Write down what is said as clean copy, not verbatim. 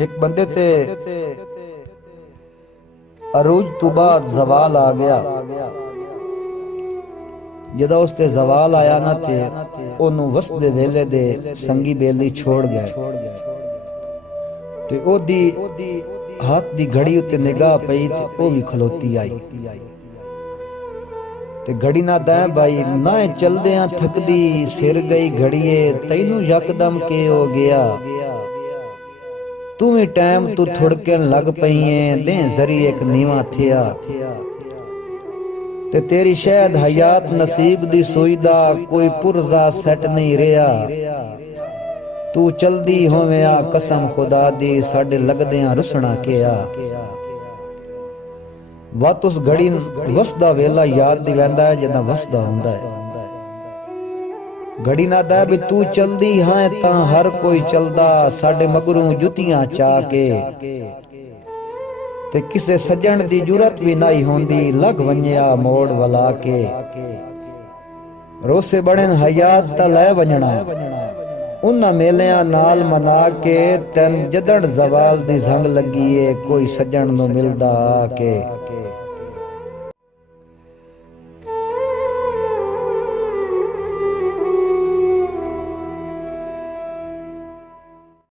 एक बंदे ते अरूज तो बाद जवाल आ गया। जदा उसते जवाल आया ना ते ओनू वसदे वेले दे संगी बेली छोड़ गए ते ओदी हाथ दी घड़ी उत्ते निगाह पई ते ओ भी खलोती आई ते घड़ी ना दै भाई ना चलदियां थकदी सिर गई घड़िए तैनू यकदम के हो गया। तू भी टाइम तू थुड़कन लग पईए दे जरी एक नीवा थिया ते तेरी शायद हयात नसीब दी सुईदा कोई पुरजा सेट नहीं रहा। तू चलदी होवें कसम खुदा दी साडे लगदियां रुसना किया। वत उस घड़ी वसदा वेला याद दी वैंदा है जदा वसदा हुंदा है। घड़ी ना दै भी तू चलदी हां तां हर कोई चलदा साडे मगरों जुतियां चा के ते किसे सजण दी जुरत भी नहीं होंदी लग वन्या मोड़ वला के। रोसे बड़न हयात ता लै वंजणा उन्हां मेलियां नाल मना के तैन जदड़ जवाल दी जंग लगी है कोई सजण नू मिलदा के।